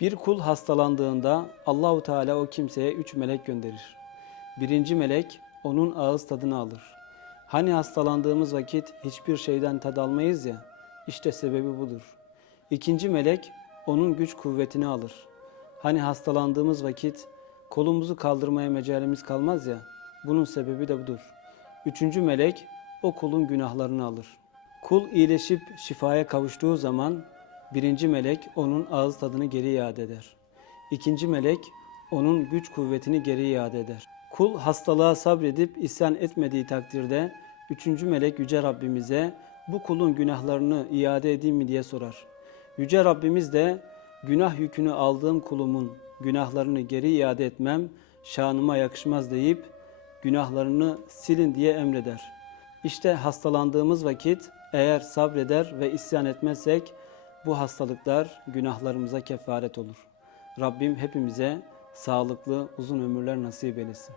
Bir kul hastalandığında Allahu Teala o kimseye üç melek gönderir. Birinci melek onun ağız tadını alır. Hani hastalandığımız vakit hiçbir şeyden tad almayız ya, işte sebebi budur. İkinci melek onun güç kuvvetini alır. Hani hastalandığımız vakit kolumuzu kaldırmaya mecalimiz kalmaz ya, bunun sebebi de budur. Üçüncü melek o kulun günahlarını alır. Kul iyileşip şifaya kavuştuğu zaman birinci melek onun ağız tadını geri iade eder. İkinci melek onun güç kuvvetini geri iade eder. Kul hastalığa sabredip isyan etmediği takdirde üçüncü melek Yüce Rabbimize bu kulun günahlarını iade edeyim mi diye sorar. Yüce Rabbimiz de günah yükünü aldığım kulumun günahlarını geri iade etmem şanıma yakışmaz deyip günahlarını silin diye emreder. İşte hastalandığımız vakit eğer sabreder ve isyan etmezsek bu hastalıklar günahlarımıza kefaret olur. Rabbim hepimize sağlıklı uzun ömürler nasip eylesin.